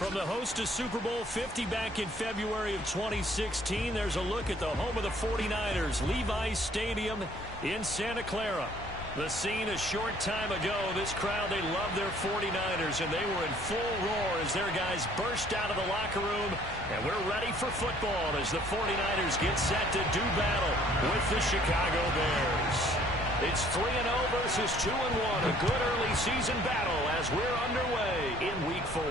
From the host to Super Bowl 50 back in February of 2016, there's a look at the home of the 49ers, Levi's Stadium in Santa Clara. The scene a short time ago, this crowd, they love their 49ers, and they were in full roar as their guys burst out of the locker room. And we're ready for football as the 49ers get set to do battle with the Chicago Bears. It's 3-0 versus 2-1, a good early season battle as we're underway in Week 4.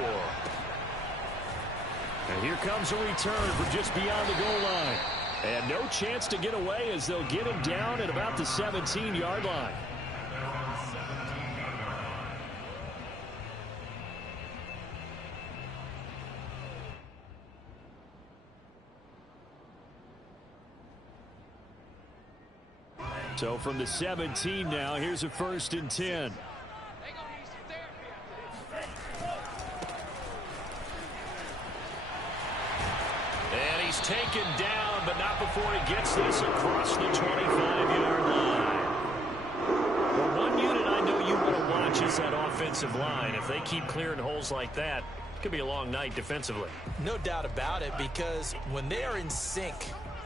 And here comes a return from just beyond the goal line. And no chance to get away as they'll get him down at about the 17-yard line. So from the 17 now, here's a 1st and 10. And he's taken down, but not before he gets this across the 25-yard line. Well, one unit I know you want to watch is that offensive line. If they keep clearing holes like that, it could be a long night defensively. No doubt about it, because when they are in sync,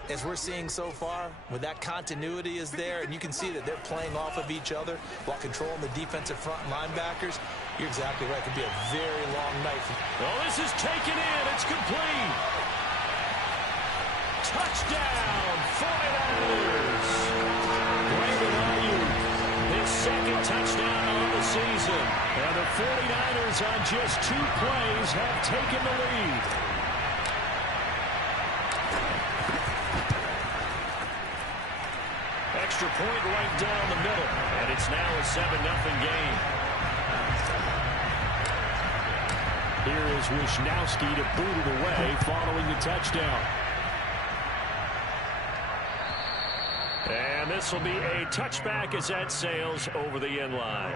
as we're seeing so far, when that continuity is there, and you can see that they're playing off of each other while controlling the defensive front linebackers, you're exactly right. It could be a very long night. Well, this is taken in. It's complete. Touchdown, 49ers. Brandon, his second touchdown on the season. And the 49ers on just 2 plays have taken the lead. Extra point right down the middle. And it's now a 7-0 game. Here is Wisnowski to boot it away following the touchdown. And this will be a touchback as that sails over the end line.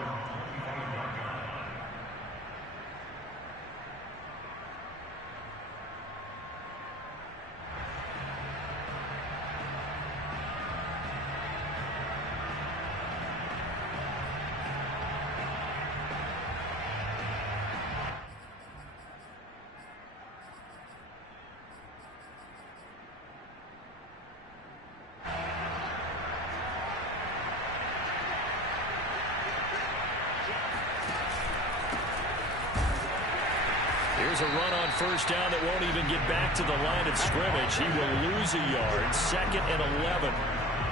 Here's a run on 1st down that won't even get back to the line of scrimmage. He will lose a yard. 2nd and 11.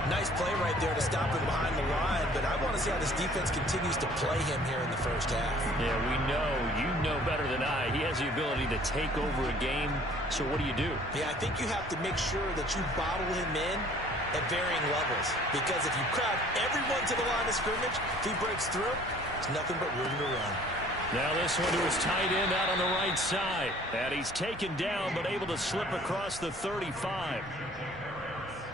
Nice play right there to stop him behind the line, but I want to see how this defense continues to play him here in the 1st half. Yeah, we know. You know better than I. He has the ability to take over a game. So what do you do? Yeah, I think you have to make sure that you bottle him in at varying levels, because if you crowd everyone to the line of scrimmage, if he breaks through, it's nothing but room to run. Now this one to his tight end out on the right side. And he's taken down but able to slip across the 35.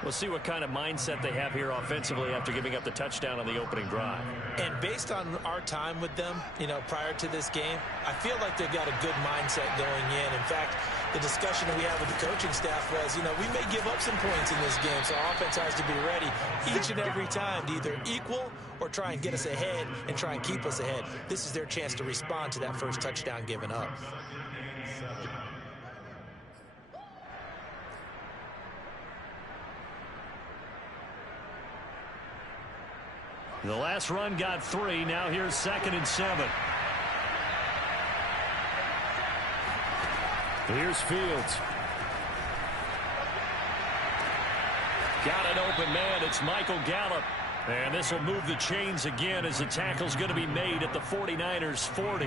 We'll see what kind of mindset they have here offensively after giving up the touchdown on the opening drive. And based on our time with them, prior to this game, I feel like they've got a good mindset going in. In fact, the discussion that we had with the coaching staff was, we may give up some points in this game, so our offense has to be ready each and every time to either equal or try and get us ahead and try and keep us ahead. This is their chance to respond to that first touchdown given up. The last run got 3. Now here's 2nd and 7. Here's Fields. Got an open man. It's Michael Gallup. And this will move the chains again as the tackle's going to be made at the 49ers 40.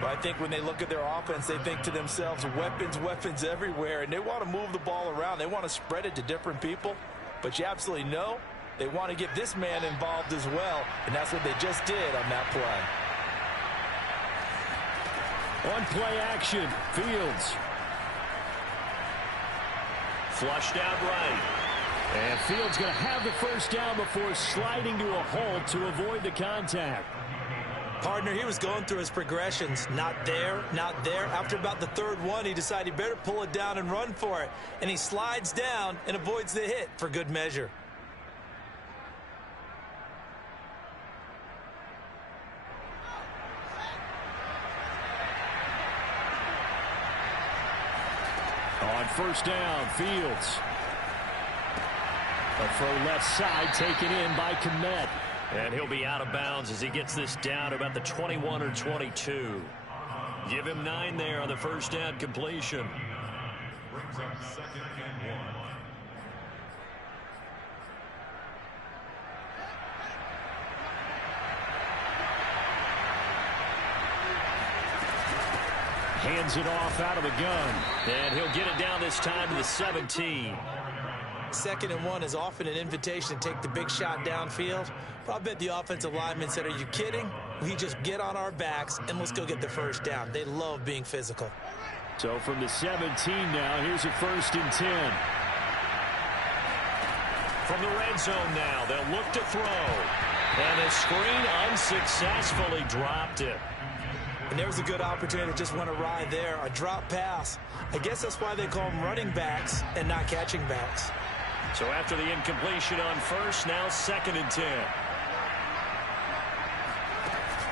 Well, I think when they look at their offense, they think to themselves, weapons everywhere, and they want to move the ball around. They want to spread it to different people. But you absolutely know they want to get this man involved as well, and that's what they just did on that play. On play action, Fields. Flushed out right. And Fields going to have the 1st down before sliding to a halt to avoid the contact. Partner, he was going through his progressions. Not there, not there. After about the 3rd one, he decided he better pull it down and run for it. And he slides down and avoids the hit for good measure. On first down, Fields. A throw left side taken in by Kmet. And he'll be out of bounds as he gets this down to about the 21 or 22. Give him 9 there on the first down completion. Brings up 2nd and 1. Hands it off out of the gun. And he'll get it down this time to the 17. 2nd and 1 is often an invitation to take the big shot downfield. But I bet the offensive lineman said, are you kidding? We just get on our backs and let's go get the first down. They love being physical. So from the 17 now, here's a 1st and 10. From the red zone now, they'll look to throw. And the screen unsuccessfully dropped it. And there was a good opportunity to just want to ride there, a drop pass. I guess that's why they call them running backs and not catching backs. So after the incompletion on first, now 2nd and 10.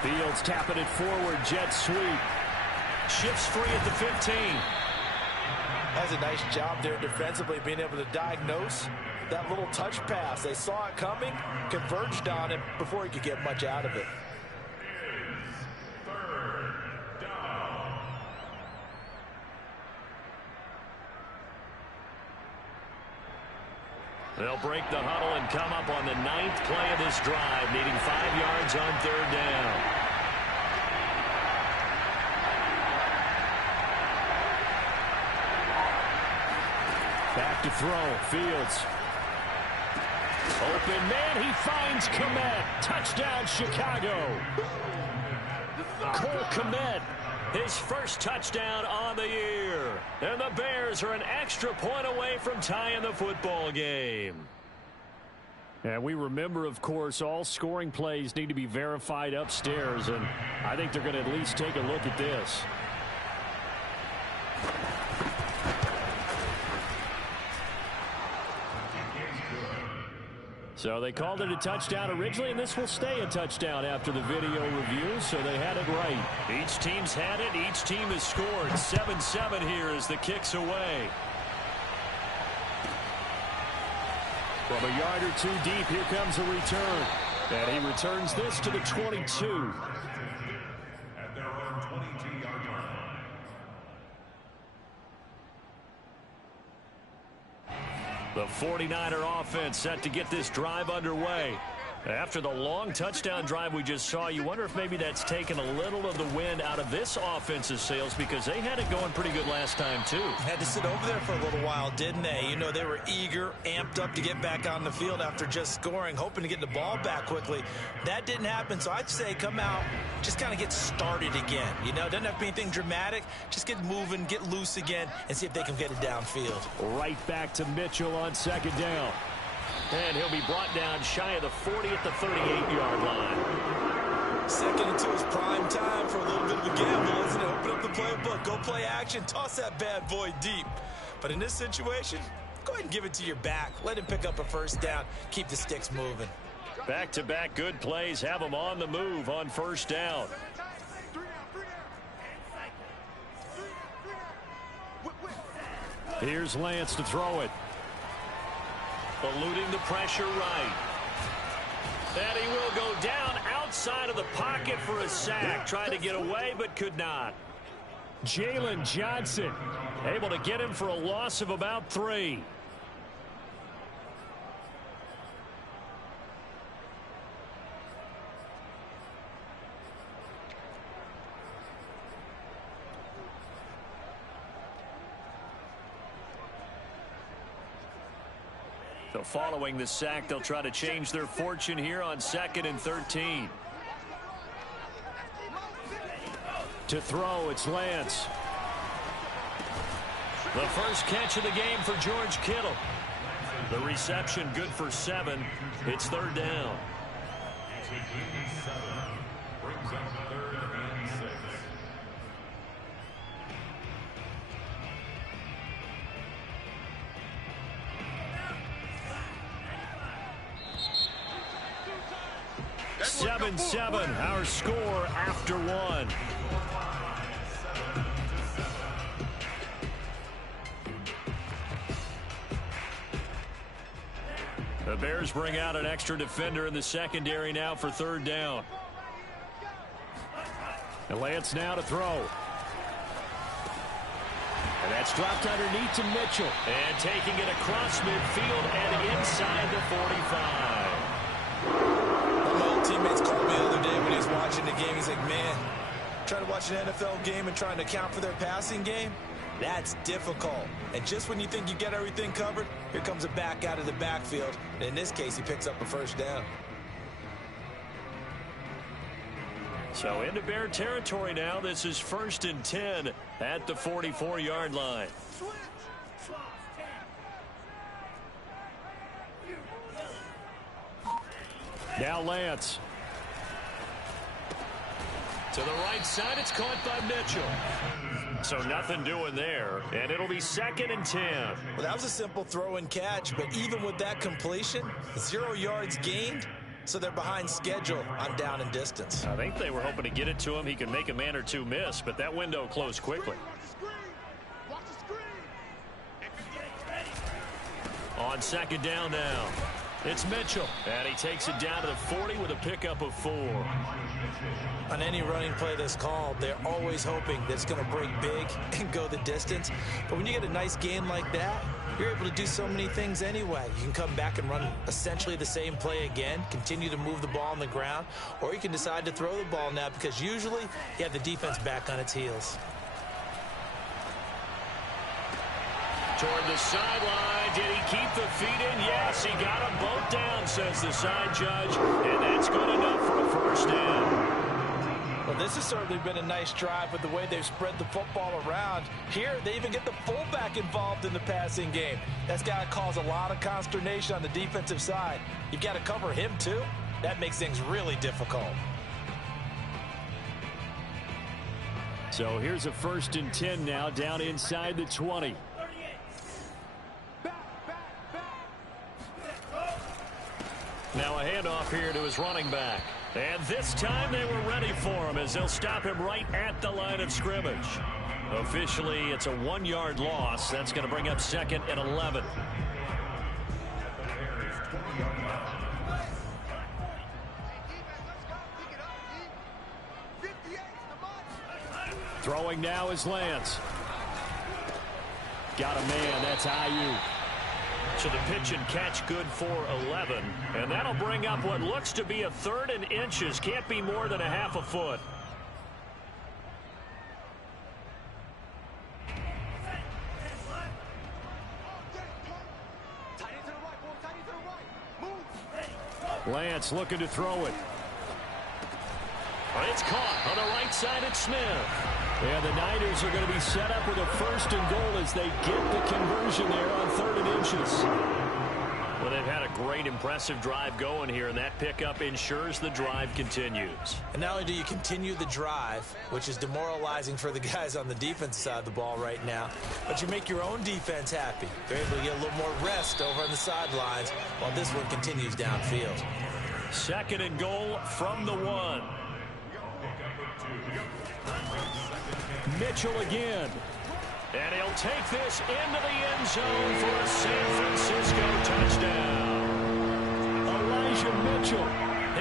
Fields tapping it forward, jet sweep. Shifts free at the 15. That's a nice job there defensively, being able to diagnose that little touch pass. They saw it coming, converged on it before he could get much out of it. They'll break the huddle and come up on the 9th play of this drive, needing 5 yards on 3rd down. Back to throw. Fields. Open man. He finds Kmet. Touchdown, Chicago. Cole Kmet. His first touchdown on the year. And the Bears are an extra point away from tying the football game. And we remember, of course, all scoring plays need to be verified upstairs. And I think they're going to at least take a look at this. So they called it a touchdown originally, and this will stay a touchdown after the video review, so they had it right. Each team's had it. Each team has scored. 7-7 here as the kick's away. From a yard or 2 deep, here comes a return. And he returns this to the 22. At their own 22-yard line. The 49er offense set to get this drive underway. After the long touchdown drive we just saw, you wonder if maybe that's taken a little of the wind out of this offensive sails, because they had it going pretty good last time too. Had to sit over there for a little while, didn't they? You know, they were eager, amped up to get back on the field after just scoring, hoping to get the ball back quickly. That didn't happen, so I'd say come out, just kind of get started again. You know, doesn't have to be anything dramatic. Just get moving, get loose again, and see if they can get it downfield. Right back to Mitchell on 2nd down. And he'll be brought down shy of the 40 at the 38-yard line. 2nd and 2 is prime time for a little bit of a gamble, isn't it? Open up the playbook, go play action, toss that bad boy deep. But in this situation, go ahead and give it to your back. Let him pick up a first down, keep the sticks moving. Back-to-back good plays have them on the move on first down. Here's Lance to throw it. Eluding the pressure right. And he will go down outside of the pocket for a sack. Tried to get away, but could not. Jalen Johnson able to get him for a loss of about 3. So following the sack, they'll try to change their fortune here on 2nd and 13. To throw, it's Lance. The first catch of the game for George Kittle. The reception good for 7. It's 3rd down. Brings up 3rd and 6. Seven, our score after 1. Bears bring out an extra defender in the secondary now for third down. And Lance now to throw. And that's dropped underneath to Mitchell. And taking it across midfield and inside the 45. One of my old teammates called me the other day when he was watching the game. He's like, man, trying to watch an NFL game and trying to account for their passing game, that's difficult. And just when you think you get everything covered, here comes a back out of the backfield. And in this case, he picks up a first down. So into Bear territory now. This is 1st and 10 at the 44-yard line. Now Lance. To the right side, it's caught by Mitchell. So nothing doing there, and it'll be 2nd and 10. Well, that was a simple throw and catch, but even with that completion, 0 yards gained, so they're behind schedule on down and distance. I think they were hoping to get it to him. He could make a man or two miss, but that window closed quickly. On 2nd down now, it's Mitchell, and he takes it down to the 40 with a pickup of 4. On any running play that's called, they're always hoping that it's going to break big and go the distance. But when you get a nice gain like that, you're able to do so many things anyway. You can come back and run essentially the same play again, continue to move the ball on the ground, or you can decide to throw the ball now because usually you have the defense back on its heels. Toward the sideline, did he keep the feet in? Yes, he got them both down, says the side judge, and that's good enough for a first down. Well, this has certainly been a nice drive with the way they've spread the football around. Here, they even get the fullback involved in the passing game. That's got to cause a lot of consternation on the defensive side. You've got to cover him, too. That makes things really difficult. So here's a 1st and 10 now, down inside the 20. Now a handoff here to his running back. And this time they were ready for him as they'll stop him right at the line of scrimmage. Officially, it's a 1-yard loss. That's going to bring up 2nd and 11. Throwing now is Lance. Got a man. That's IU. So the pitch and catch good for 11. And that'll bring up what looks to be a 3rd and inches. Can't be more than a half a foot. Lance looking to throw it. It's caught on the right side at Smith. And the Niners are going to be set up with a 1st and goal as they get the conversion there on 3rd and inches. Well, they've had a great, impressive drive going here, and that pickup ensures the drive continues. And not only do you continue the drive, which is demoralizing for the guys on the defensive side of the ball right now, but you make your own defense happy. They're able to get a little more rest over on the sidelines while this one continues downfield. 2nd and goal from the 1. Mitchell again. And he'll take this into the end zone for a San Francisco touchdown. Elijah Mitchell,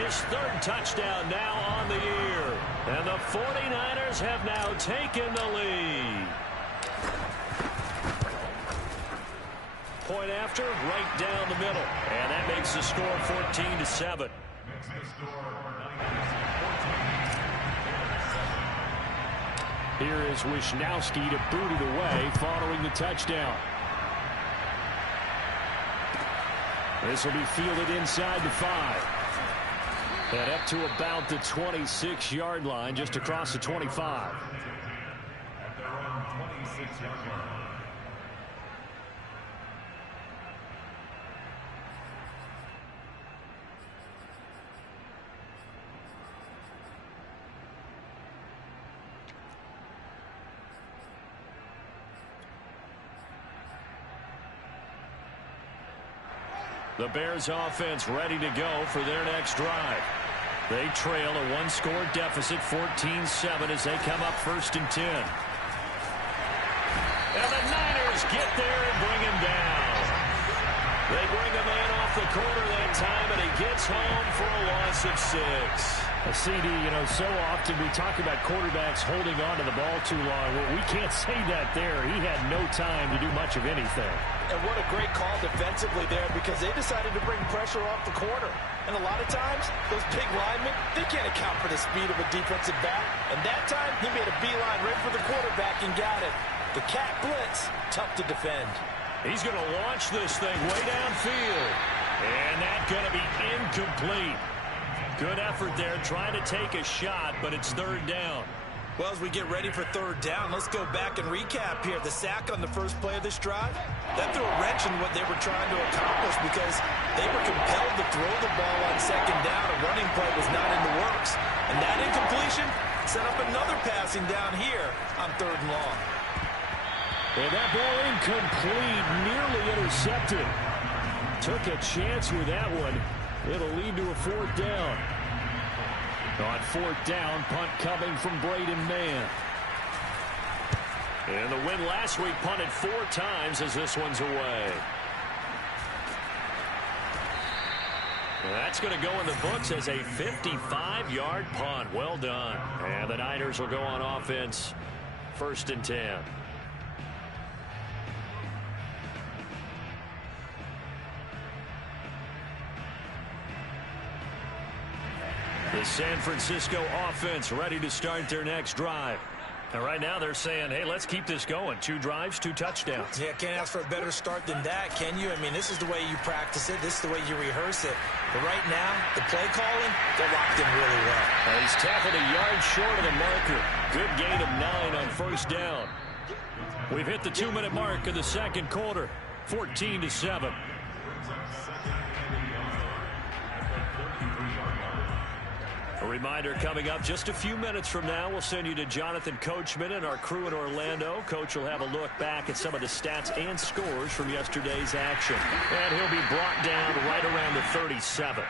his 3rd touchdown now on the year. And the 49ers have now taken the lead. Point after, right down the middle. And that makes the score 14-7. Here is Wisnowski to boot it away following the touchdown. This will be fielded inside the 5. And up to about the 26-yard line, just across the 25. At their own 26-yard line. The Bears offense ready to go for their next drive. They trail a 1-score deficit, 14-7, as they come up 1st and 10. And the Niners get there and bring him down. They bring a man off the corner that time, and he gets home for a loss of 6. A CD, so often we talk about quarterbacks holding on to the ball too long. Well, we can't say that there. He had no time to do much of anything. And what a great call defensively there, because they decided to bring pressure off the corner. And a lot of times, those big linemen, they can't account for the speed of a defensive back. And that time, he made a beeline right for the quarterback and got it. The cat blitz, tough to defend. He's going to launch this thing way downfield. And that's going to be incomplete. Good effort there, trying to take a shot, but it's 3rd down. Well, as we get ready for 3rd down, let's go back and recap here. The sack on the first play of this drive, that threw a wrench in what they were trying to accomplish because they were compelled to throw the ball on 2nd down. A running play was not in the works. And that incompletion set up another passing down here on 3rd and long. And that ball incomplete, nearly intercepted. Took a chance with that one. It'll lead to a 4th down. On 4th down, punt coming from Braden Mann. And the win last week, punted 4 times as this one's away. And that's going to go in the books as a 55-yard punt. Well done. And the Niners will go on offense, 1st and 10. The San Francisco offense ready to start their next drive. And right now they're saying, hey, let's keep this going. 2 drives, 2 touchdowns. Yeah, can't ask for a better start than that, can you? I mean, this is the way you practice it. This is the way you rehearse it. But right now, the play calling, they're locked in really well. He's tackled a yard short of the marker. Good gain of 9 on 1st down. We've hit the 2-minute mark of the 2nd quarter. 14-7. A reminder coming up just a few minutes from now. We'll send you to Jonathan Coachman and our crew in Orlando. Coach will have a look back at some of the stats and scores from yesterday's action. And he'll be brought down right around the 37.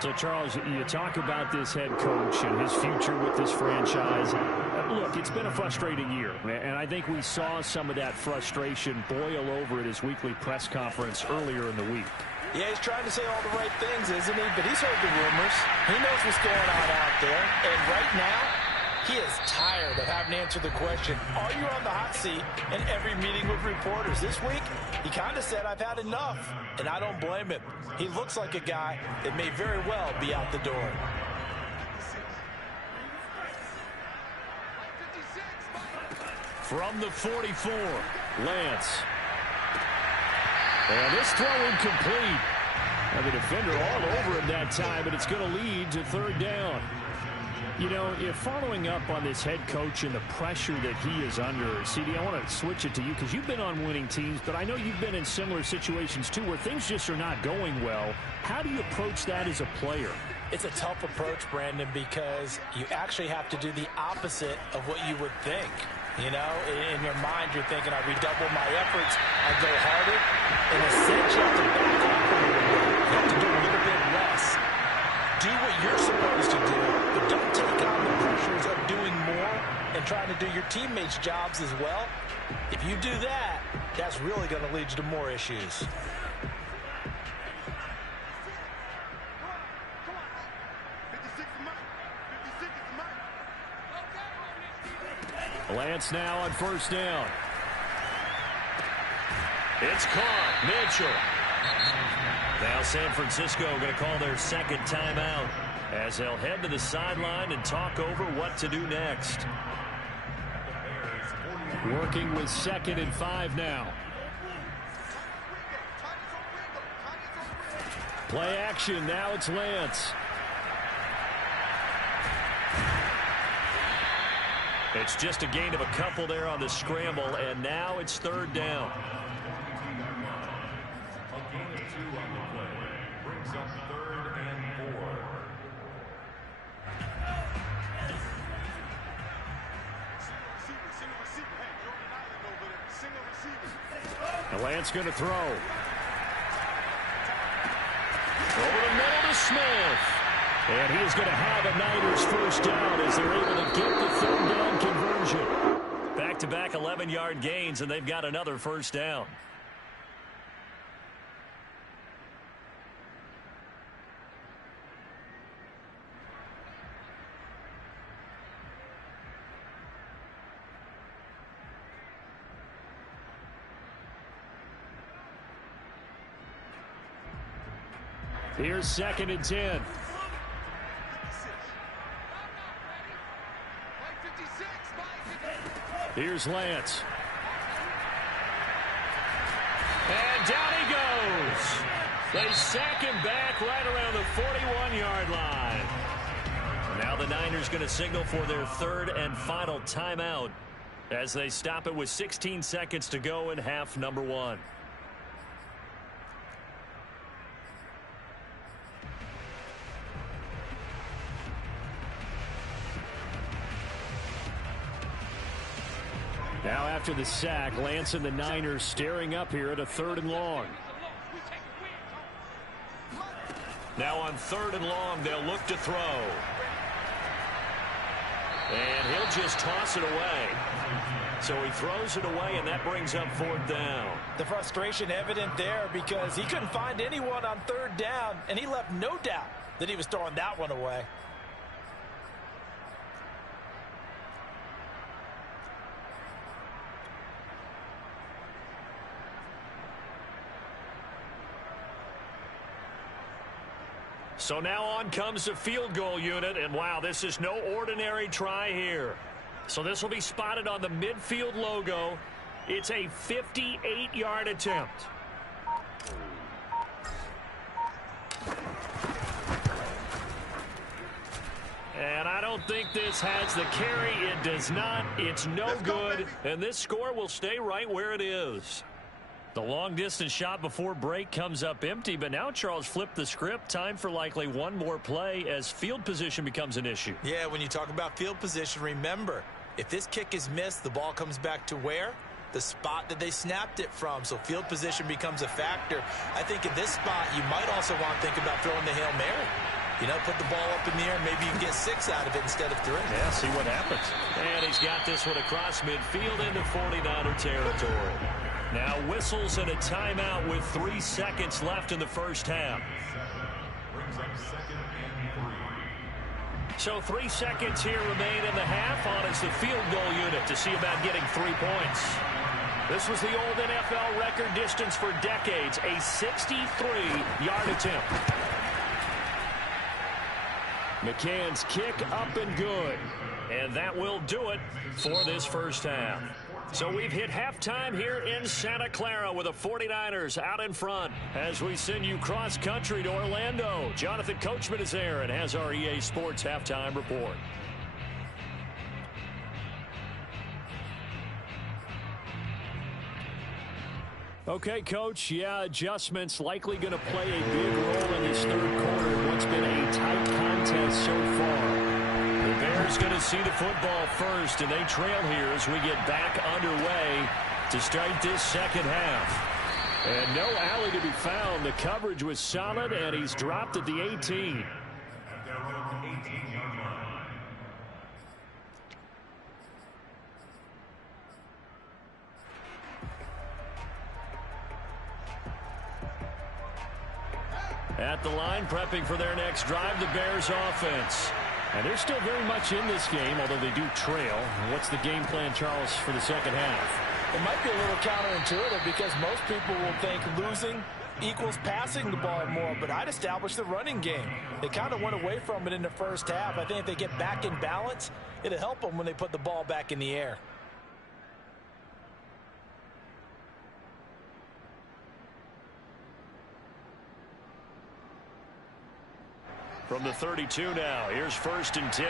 So, Charles, you talk about this head coach and his future with this franchise. Look, it's been a frustrating year, and I think we saw some of that frustration boil over at his weekly press conference earlier in the week. Yeah, he's trying to say all the right things, isn't he? But he's heard the rumors. He knows what's going on out there. And right now, he is tired of having to answer the question, are you on the hot seat in every meeting with reporters? This week, he kind of said, I've had enough. And I don't blame him. He looks like a guy that may very well be out the door. From the 44, Lance. And this throw incomplete. And the defender all over him that time, but it's going to lead to 3rd down. If following up on this head coach and the pressure that he is under, CD, I want to switch it to you because you've been on winning teams, but I know you've been in similar situations too where things just are not going well. How do you approach that as a player? It's a tough approach, Brandon, because you actually have to do the opposite of what you would think. In your mind, you're thinking, I redouble my efforts, I go harder. In a sense, you have to back off a little bit. You have to do a little bit less. Do what you're supposed to do, but don't take on the pressures of doing more and trying to do your teammates' jobs as well. If you do that, that's really going to lead you to more issues. Lance now on 1st down. It's caught. Mitchell. Now San Francisco going to call their 2nd timeout as they'll head to the sideline and talk over what to do next. Working with 2nd and 5 now. Play action. Now it's Lance. It's just a gain of a couple there on the scramble, and now it's 3rd down. A gain of 2 on the play brings up 3rd and 4. And Lance going to throw. Over the middle to Smith. And he is going to have a Niners 1st down as they're able to get the 3rd down conversion. Back-to-back 11-yard gains, and they've got another 1st down. Here's 2nd and 10. Here's Lance. And down he goes. They sack him back right around the 41-yard line. Now the Niners going to signal for their 3rd and final timeout as they stop it with 16 seconds to go in half number 1. Now after the sack, Lance and the Niners staring up here at a 3rd and long. Now on 3rd and long, they'll look to throw. And he'll just toss it away. So he throws it away, and that brings up 4th down. The frustration evident there because he couldn't find anyone on 3rd down, and he left no doubt that he was throwing that one away. So now on comes the field goal unit, and wow, this is no ordinary try here. So this will be spotted on the midfield logo. It's a 58-yard attempt. And I don't think this has the carry. It does not. It's no good. And this score will stay right where it is. The long-distance shot before break comes up empty, but now Charles flipped the script. Time for likely one more play as field position becomes an issue. Yeah, when you talk about field position, remember, if this kick is missed, the ball comes back to where? The spot that they snapped it from. So field position becomes a factor. I think in this spot, you might also want to think about throwing the Hail Mary. You know, put the ball up in the air. Maybe you can get 6 out of it instead of 3. Yeah, see what happens. And he's got this one across midfield into 49er territory. Now whistles and a timeout with 3 seconds left in the first half. Brings up 2nd and 3. So 3 seconds here remain in the half. On is the field goal unit to see about getting 3 points. This was the old NFL record distance for decades, a 63-yard attempt. McCann's kick up and good. And that will do it for this first half. So we've hit halftime here in Santa Clara with the 49ers out in front as we send you cross-country to Orlando. Jonathan Coachman is there and has our EA Sports halftime report. Okay, Coach, yeah, adjustments likely going to play a big role in this 3rd quarter in what's been a tight contest so far. The Bears going to see the football first, and they trail here as we get back underway to start this second half. And no alley to be found. The coverage was solid, and he's dropped at the 18. At the line, prepping for their next drive, the Bears offense. And they're still very much in this game, although they do trail. What's the game plan, Charles, for the second half? It might be a little counterintuitive because most people will think losing equals passing the ball more, but I'd establish the running game. They kind of went away from it in the first half. I think if they get back in balance, it'll help them when they put the ball back in the air. From the 32 now, here's 1st and 10.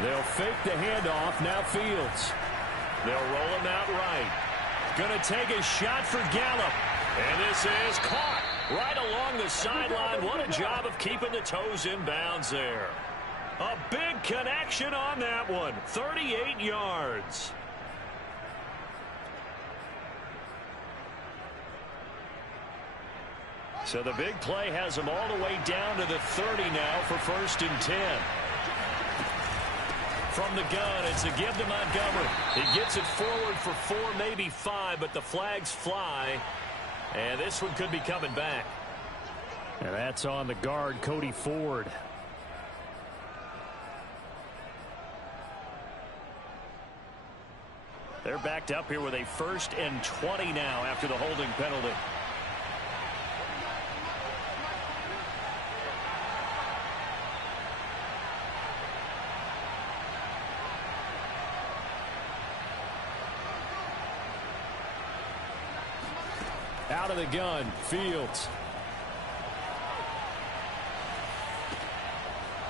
They'll fake the handoff, now Fields. They'll roll him out right. Going to take a shot for Gallup. And this is caught right along the sideline. What a job of keeping the toes in bounds there. A big connection on that one. 38 yards. So the big play has him all the way down to the 30 now for 1st and 10. From the gun, it's a give to Montgomery. He gets it forward for 4, maybe 5, but the flags fly. And this one could be coming back. And that's on the guard, Cody Ford. They're backed up here with a 1st and 20 now after the holding penalty. Out of the gun, Fields.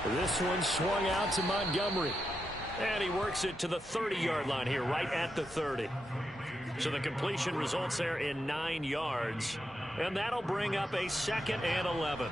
This one swung out to Montgomery. And he works it to the 30-yard line here, right at the 30. So the completion results there in 9 yards. And that'll bring up a 2nd and 11.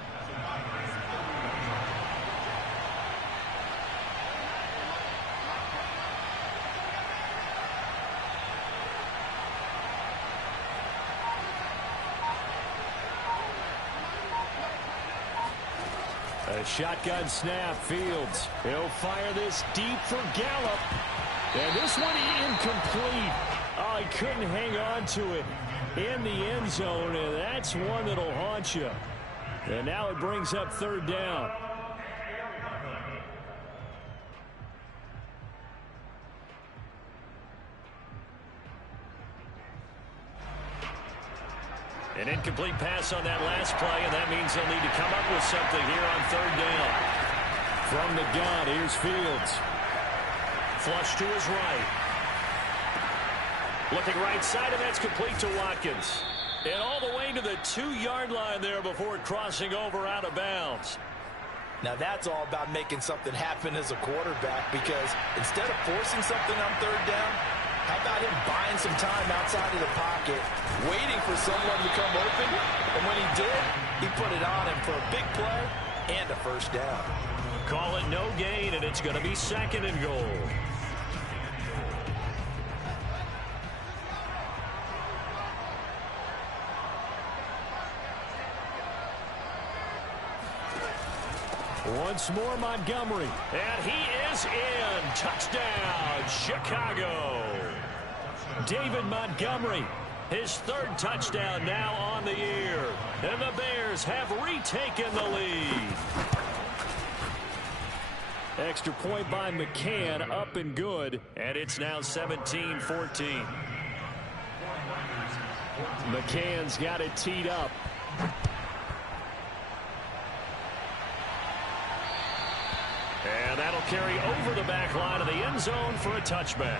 A shotgun snap, Fields. He'll fire this deep for Gallup. And this one incomplete. Oh, he couldn't hang on to it in the end zone, and that's one that'll haunt you. And now it brings up 3rd down. An incomplete pass on that last play, and that means they'll need to come up with something here on 3rd down. From the gun, here's Fields. Flush to his right. Looking right side, and that's complete to Watkins. And all the way to the 2-yard line there before crossing over out of bounds. Now that's all about making something happen as a quarterback, because instead of forcing something on 3rd down, how about him buying some time outside of the pocket, waiting for someone to come open, and when he did, he put it on him for a big play and a 1st down. Call it no gain, and it's going to be 2nd and goal. Once more, Montgomery. And he is in. Touchdown, Chicago. David Montgomery, his 3rd touchdown now on the year. And the Bears have retaken the lead. Extra point by McCann, up and good. And it's now 17-14. McCann's got it teed up. And that'll carry over the back line of the end zone for a touchback.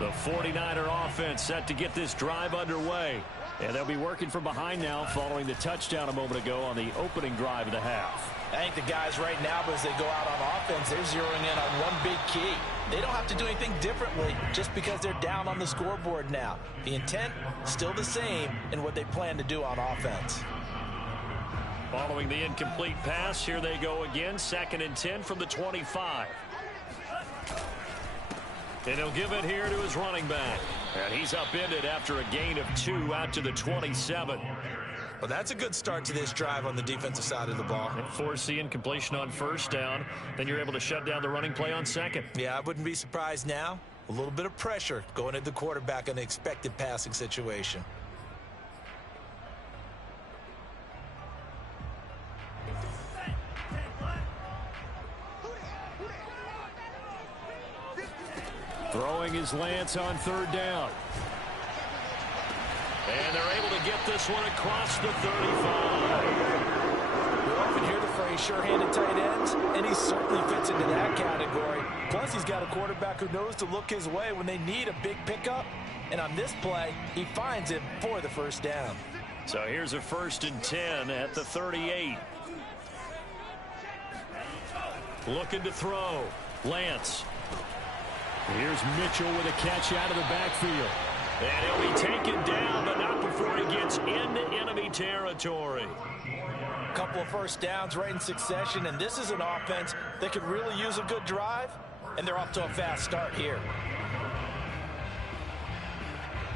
The 49er offense set to get this drive underway. And they'll be working from behind now following the touchdown a moment ago on the opening drive of the half. I think the guys right now, as they go out on offense, they're zeroing in on one big key. They don't have to do anything differently just because they're down on the scoreboard now. The intent, still the same in what they plan to do on offense. Following the incomplete pass, here they go again. 2nd and 10 from the 25. And he'll give it here to his running back. And he's upended after a gain of 2 out to the 27. Well, that's a good start to this drive on the defensive side of the ball. And force the incompletion on 1st down. Then you're able to shut down the running play on 2nd. Yeah, I wouldn't be surprised now. A little bit of pressure going at the quarterback in an expected passing situation. Throwing his Lance on 3rd down. And they're able to get this one across the 35. We often hear the phrase sure-handed tight ends, and he certainly fits into that category. Plus, he's got a quarterback who knows to look his way when they need a big pickup. And on this play, he finds it for the 1st down. So here's a 1st and 10 at the 38. Looking to throw. Lance. Here's Mitchell with a catch out of the backfield. And he'll be taken down, but not before he gets into enemy territory. A couple of 1st downs right in succession, and this is an offense that could really use a good drive, and they're off to a fast start here.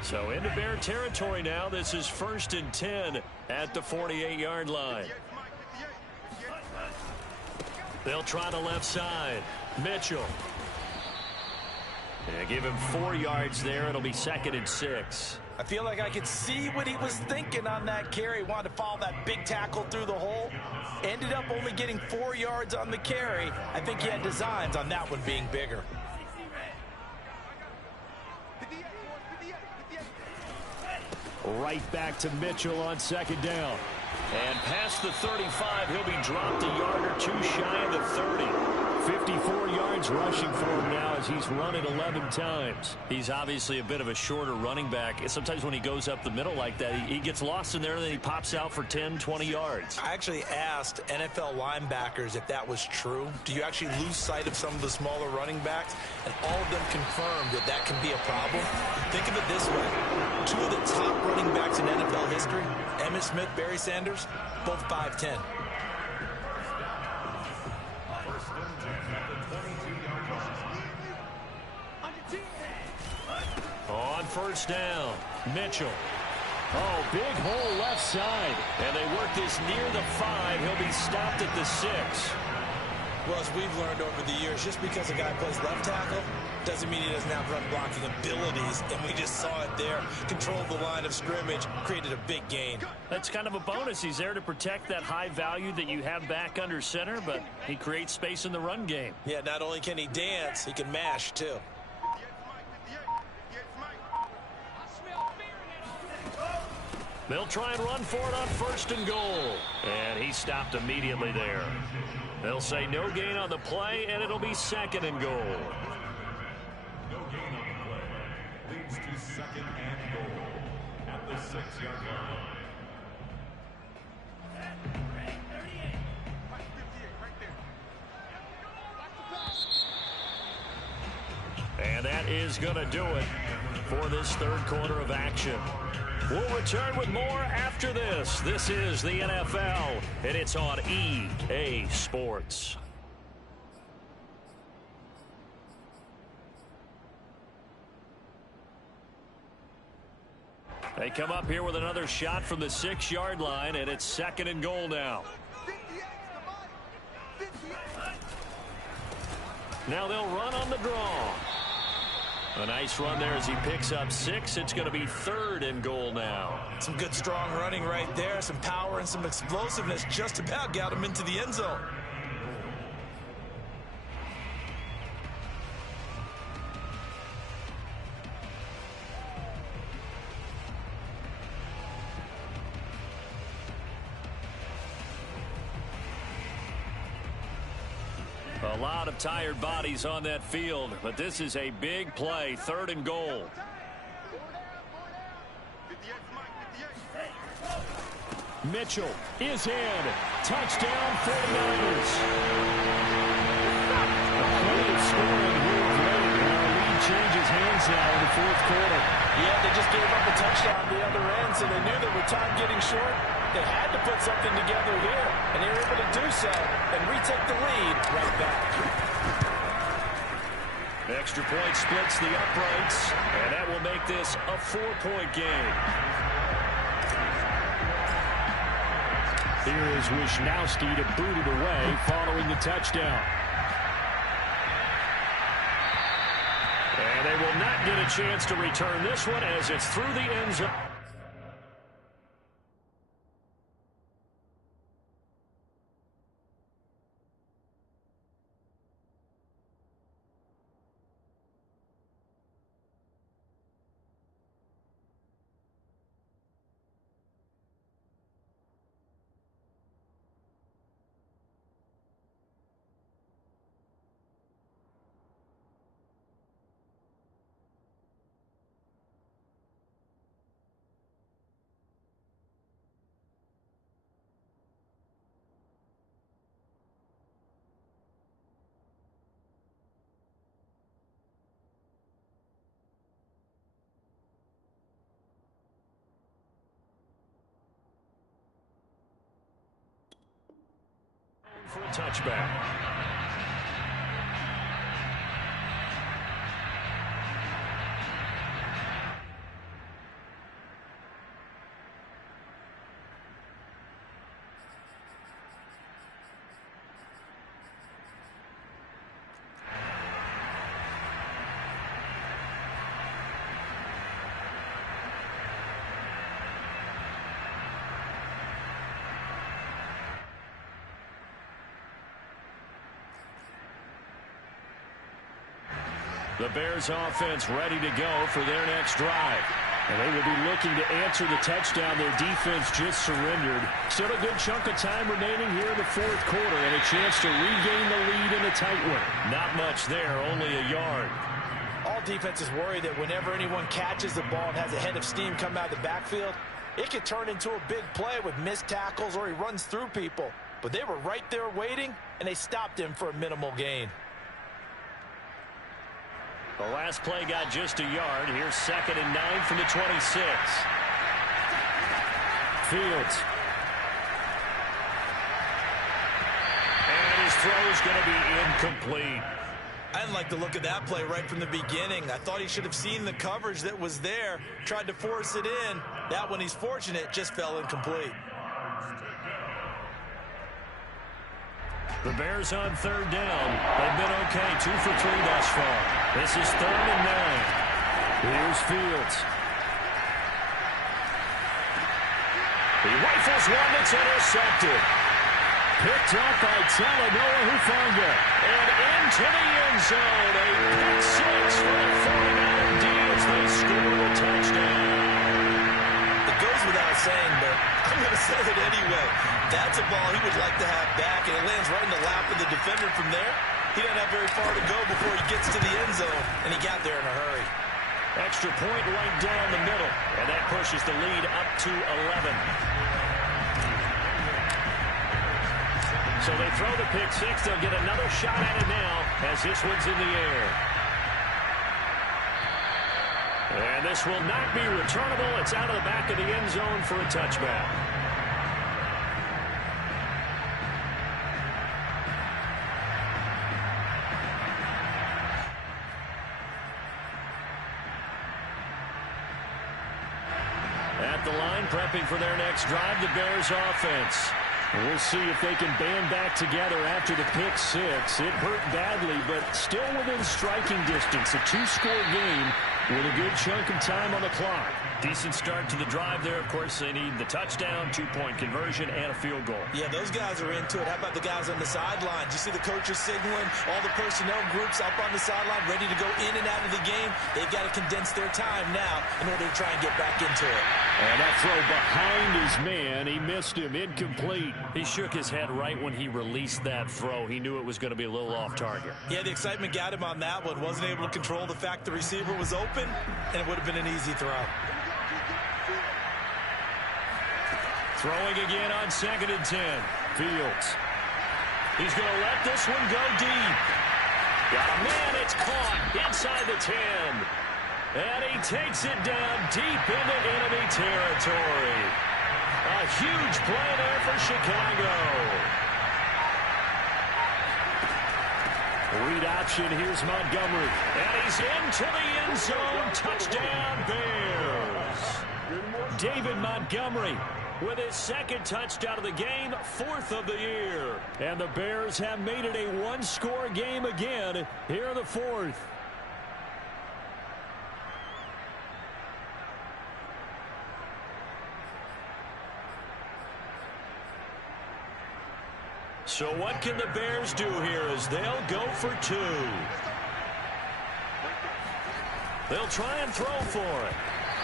So into Bear territory now. This is 1st and 10 at the 48-yard line. They'll try the left side. Mitchell. Yeah, give him 4 yards there. It'll be 2nd and 6. I feel like I could see what he was thinking on that carry. Wanted to follow that big tackle through the hole. Ended up only getting 4 yards on the carry. I think he had designs on that one being bigger. Right back to Mitchell on 2nd down. And past the 35, he'll be dropped a yard or 2 shy of the 30. 54 yards rushing for him now as he's run it 11 times. He's obviously a bit of a shorter running back. Sometimes when he goes up the middle like that, he gets lost in there, and then he pops out for 10, 20 yards. I actually asked NFL linebackers if that was true. Do you actually lose sight of some of the smaller running backs? And all of them confirmed that that can be a problem. Think of it this way. 2 of the top running backs in NFL history, Emmitt Smith, Barry Sanders, both 5'10". On 1st down, Mitchell. Oh, big hole left side. And they work this near the 5. He'll be stopped at the 6. Well, as we've learned over the years, just because a guy plays left tackle doesn't mean he doesn't have run blocking abilities. And we just saw it there. Controlled the line of scrimmage, created a big gain. That's kind of a bonus. He's there to protect that high value that you have back under center, but he creates space in the run game. Yeah, not only can he dance, he can mash, too. They'll try and run for it on 1st and goal. And he stopped immediately there. They'll say no gain on the play, and it'll be 2nd and goal. No gain on the play. Leads to 2nd and goal at the 6-yard line. And that is going to do it for this 3rd quarter of action. We'll return with more after this. This is the NFL, and it's on EA Sports. They come up here with another shot from the 6-yard line, and it's 2nd and goal now. Now they'll run on the draw. A nice run there as he picks up 6. It's going to be 3rd and goal now. Some good strong running right there. Some power and some explosiveness just about got him into the end zone. A lot of tired bodies on that field, but this is a big play. 3rd and goal. Mitchell is in. Touchdown 49ers. Plenty of scoring move late. Our lead changes hands now in the 4th quarter. Yeah, they just gave up a touchdown on the other end, so they knew that with time getting short, they had to put something together here, and they were able to do so and retake the lead right back. Extra point splits the uprights, and that will make this a 4-point game. Here is Wisnowski to boot it away following the touchdown. And they will not get a chance to return this one as it's through the end zone. For a touchback. The Bears offense ready to go for their next drive. And they will be looking to answer the touchdown their defense just surrendered. Still a good chunk of time remaining here in the fourth quarter and a chance to regain the lead in a tight one. Not much there, only a yard. All defenses worry that whenever anyone catches the ball and has a head of steam come out of the backfield, it could turn into a big play with missed tackles or he runs through people. But they were right there waiting, and they stopped him for a minimal gain. The last play got just a yard. Here's 2nd and 9 from the 26. Fields. And his throw is going to be incomplete. I didn't like the look of that play right from the beginning. I thought he should have seen the coverage that was there, tried to force it in. That one, he's fortunate, just fell incomplete. The Bears on 3rd down. They've been okay, 2 for 3 thus far. This is 3rd and 9. Here's Fields. He rifles one that's intercepted. Picked up by Talanoa Hufanga. And into the end zone. A pick six for the 49er D as they score a touchdown. It goes without saying, but I'm going to say it anyway. That's a ball he would like to have back, and it lands right in the lap of the defender from there. He doesn't have very far to go before he gets to the end zone, and he got there in a hurry. Extra point right down the middle, and that pushes the lead up to 11. So they throw the pick six. They'll get another shot at it now as this one's in the air. And this will not be returnable. It's out of the back of the end zone for a touchback. At the line, prepping for their next drive, the Bears offense. We'll see if they can band back together after the pick six. It hurt badly, but still within striking distance. A 2-score game with a good chunk of time on the clock. Decent start to the drive there. Of course, they need the touchdown, 2-point conversion, and a field goal. Yeah, those guys are into it. How about the guys on the sidelines? You see the coaches signaling, all the personnel groups up on the sideline ready to go in and out of the game. They've got to condense their time now in order to try and get back into it. And that throw behind his man, he missed him, incomplete. He shook his head right when he released that throw. He knew it was going to be a little off target. Yeah, the excitement got him on that one. Wasn't able to control the fact the receiver was open, and it would have been an easy throw. Throwing again on 2nd and 10. Fields. He's going to let this one go deep. Got a man, it's caught inside the 10. And he takes it down deep into enemy territory. A huge play there for Chicago. Read option, here's Montgomery. And he's into the end zone. Touchdown, Bears. David Montgomery with his 2nd touchdown of the game, 4th of the year. And the Bears have made it a 1-score game again here in the 4th. So what can the Bears do here as they'll go for 2? They'll try and throw for it.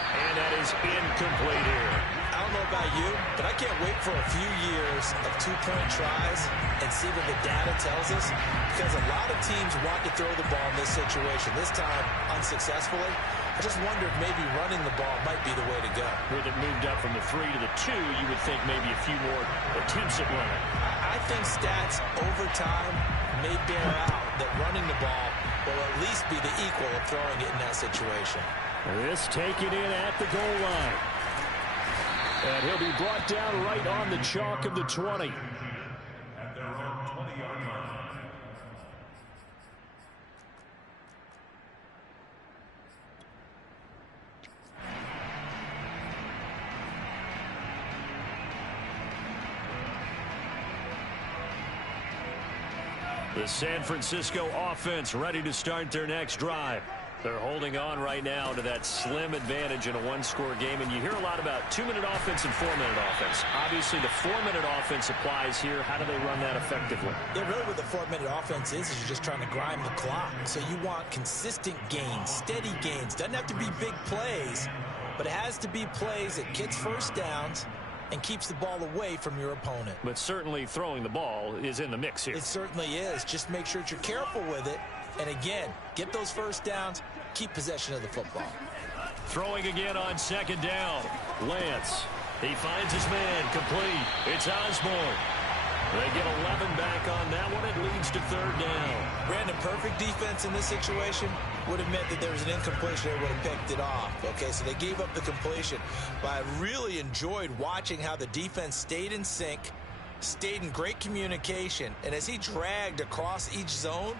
And that is incomplete here. I don't know about you, but I can't wait for a few years of 2-point tries and see what the data tells us, because a lot of teams want to throw the ball in this situation. This time, unsuccessfully. I just wonder if maybe running the ball might be the way to go. With it moved up from the 3 to the 2, you would think maybe a few more attempts at running. I think stats over time may bear out that running the ball will at least be the equal of throwing it in that situation. This taken in at the goal line. And he'll be brought down right on the chalk of the 20. At their own 20-yard line. The San Francisco offense ready to start their next drive. They're holding on right now to that slim advantage in a one-score game, and you hear a lot about 2-minute offense and 4-minute offense. Obviously, the 4-minute offense applies here. How do they run that effectively? Yeah, really what the 4-minute offense is you're just trying to grind the clock. So you want consistent gains, steady gains. Doesn't have to be big plays, but it has to be plays that gets first downs and keeps the ball away from your opponent. But certainly throwing the ball is in the mix here. It certainly is. Just make sure that you're careful with it. And again, get those first downs, keep possession of the football. Throwing again on second down. Lance. He finds his man. Complete. It's Osborne. They get 11 back on that one. It leads to third down. Brandon, perfect defense in this situation would have meant that there was an incompletion. They would have picked it off. Okay, so they gave up the completion. But I really enjoyed watching how the defense stayed in sync, stayed in great communication. And as he dragged across each zone,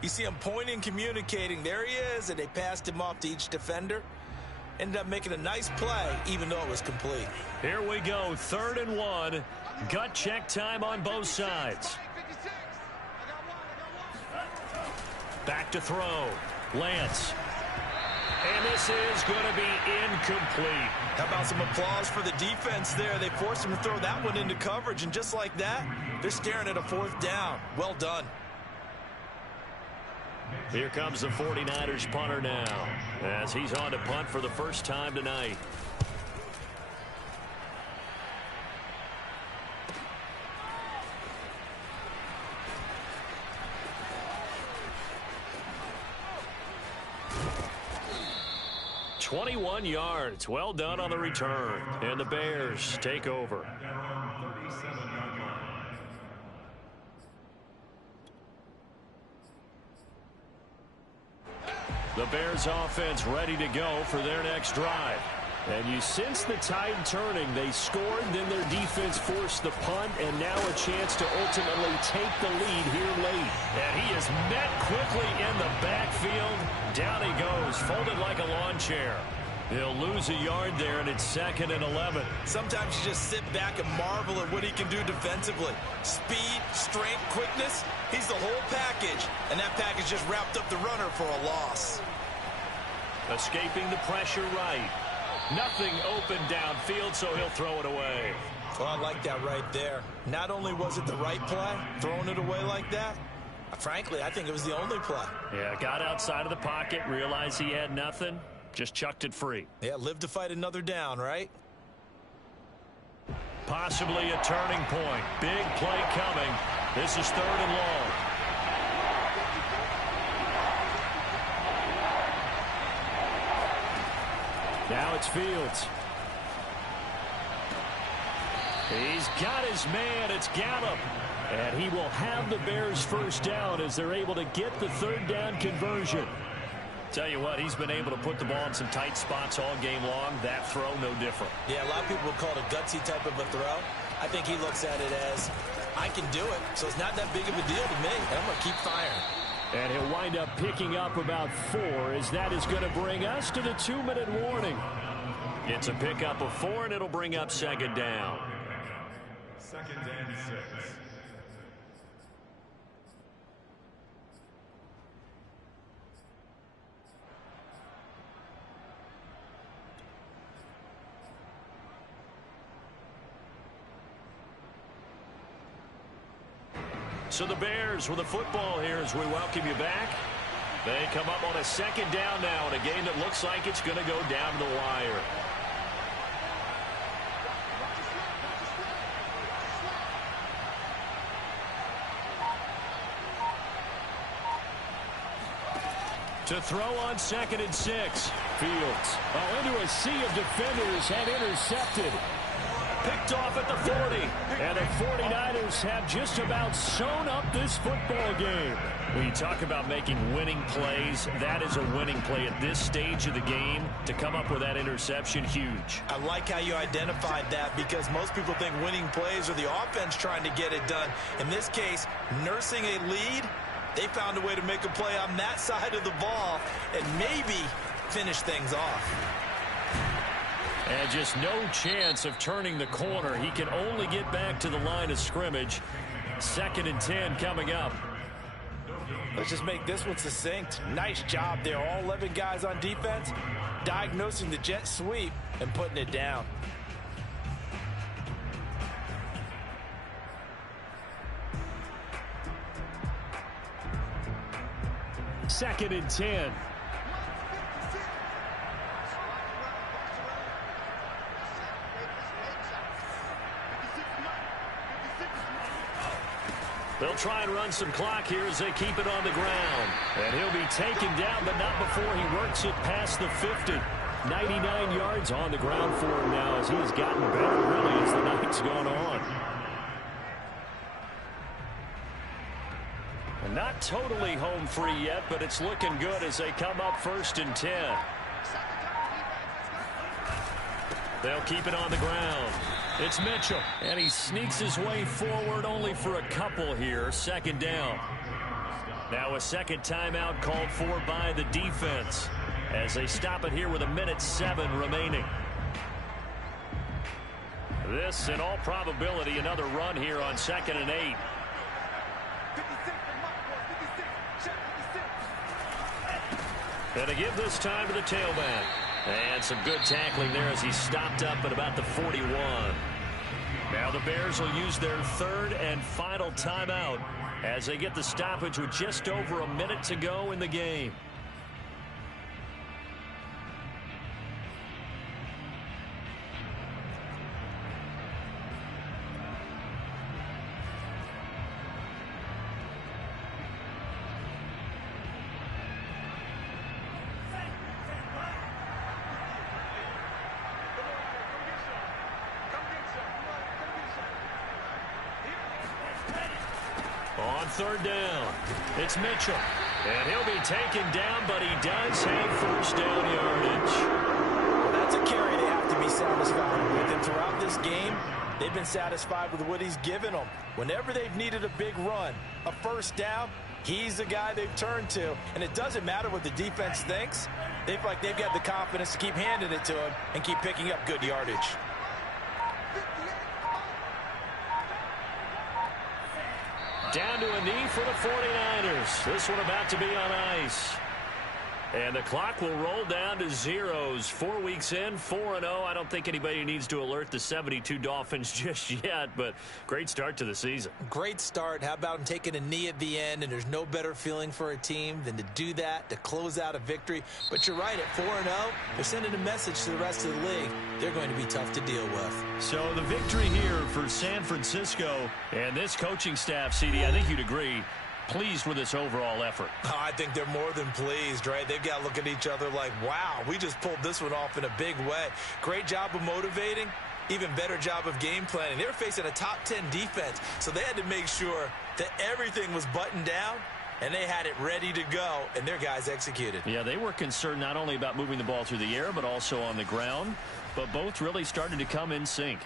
you see him pointing, communicating. There he is, and they passed him off to each defender. Ended up making a nice play, even though it was complete. Here we go, 3rd and 1. Gut check time on both sides. Back to throw. Lance. And this is going to be incomplete. How about some applause for the defense there? They forced him to throw that one into coverage, and just like that, they're staring at a 4th down. Well done. Here comes the 49ers punter now, as he's on to punt for the first time tonight. "21 yards. Well done on the return. And the Bears take over. The Bears offense ready to go for their next drive. And you sense the tide turning. They scored, then their defense forced the punt, and now a chance to ultimately take the lead here late. And he is met quickly in the backfield. Down he goes, folded like a lawn chair. He'll lose a yard there, and it's 2nd and 11. Sometimes you just sit back and marvel at what he can do defensively. Speed, strength, quickness, he's the whole package. And that package just wrapped up the runner for a loss. Escaping the pressure right. Nothing open downfield, so he'll throw it away. Well, I like that right there. Not only was it the right play, throwing it away like that, frankly, I think it was the only play. Yeah, got outside of the pocket, realized he had nothing, just chucked it free. Yeah, live to fight another down, right? Possibly a turning point. Big play coming. This is 3rd and long. Now it's Fields. He's got his man. It's Gallup. And he will have the Bears first down as they're able to get the 3rd down conversion. Tell you what, he's been able to put the ball in some tight spots all game long. That throw, no different. Yeah, a lot of people would call it a gutsy type of a throw. I think he looks at it as, I can do it, so it's not that big of a deal to me, and I'm going to keep firing. And he'll wind up picking up about 4, as that is going to bring us to the 2-minute warning. It's a pickup of 4, and it'll bring up 2nd down. 2nd and 6. So the Bears with the football here as we welcome you back. They come up on a 2nd down now in a game that looks like it's going to go down to the wire. To throw on 2nd and 6. Fields. Into a sea of defenders and intercepted. Picked off at the 40. And the 49ers have just about sewn up this football game. When you talk about making winning plays, that is a winning play at this stage of the game. To come up with that interception, huge. I like how you identified that, because most people think winning plays are the offense trying to get it done. In this case, nursing a lead, they found a way to make a play on that side of the ball and maybe finish things off. And just no chance of turning the corner. He can only get back to the line of scrimmage. 2nd and 10 coming up. Let's just make this one succinct. Nice job there. All 11 guys on defense, diagnosing the jet sweep and putting it down. Second and 10. They'll try and run some clock here as they keep it on the ground. And he'll be taken down, but not before he works it past the 50. 99 yards on the ground for him now as he has gotten better, really, as the night's gone on. And not totally home free yet, but it's looking good as they come up 1st and 10. They'll keep it on the ground. It's Mitchell, and he sneaks his way forward only for a couple here. 2nd down. Now a second timeout called for by the defense as they stop it here with 1:07 remaining. This, in all probability, another run here on 2nd and 8. And to give this time to the tailback. And some good tackling there as he stopped up at about the 41. Now the Bears will use their 3rd and final timeout as they get the stoppage with just over a minute to go in the game. On 3rd down, it's Mitchell. And he'll be taken down, but he does have 1st down yardage. Well, that's a carry they have to be satisfied with. And throughout this game, they've been satisfied with what he's given them. Whenever they've needed a big run, a 1st down, he's the guy they've turned to. And it doesn't matter what the defense thinks. They feel like they've got the confidence to keep handing it to him and keep picking up good yardage. Down to a knee for the 49ers. This one about to be on ice. And the clock will roll down to zeros. 4 weeks in, 4-0. I don't think anybody needs to alert the 72 Dolphins just yet, but great start to the season. Great start. How about him taking a knee at the end? And there's no better feeling for a team than to do that, to close out a victory. But you're right, at 4-0, they're sending a message to the rest of the league. They're going to be tough to deal with. So the victory here for San Francisco and this coaching staff, CD, I think you'd agree, pleased with this overall effort. Oh, I think they're more than pleased, right? They've got to look at each other like, wow, we just pulled this one off in a big way. Great job of motivating, even better job of game planning. They were facing a top 10 defense, so they had to make sure that everything was buttoned down, and they had it ready to go, and their guys executed. Yeah, they were concerned not only about moving the ball through the air, but also on the ground, but both really started to come in sync.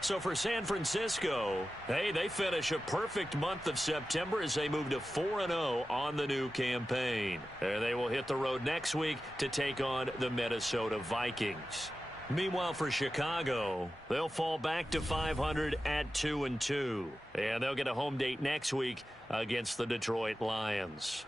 So for San Francisco, hey, they finish a perfect month of September as they move to 4-0 on the new campaign. And they will hit the road next week to take on the Minnesota Vikings. Meanwhile, for Chicago, they'll fall back to 500 at 2-2. And they'll get a home date next week against the Detroit Lions.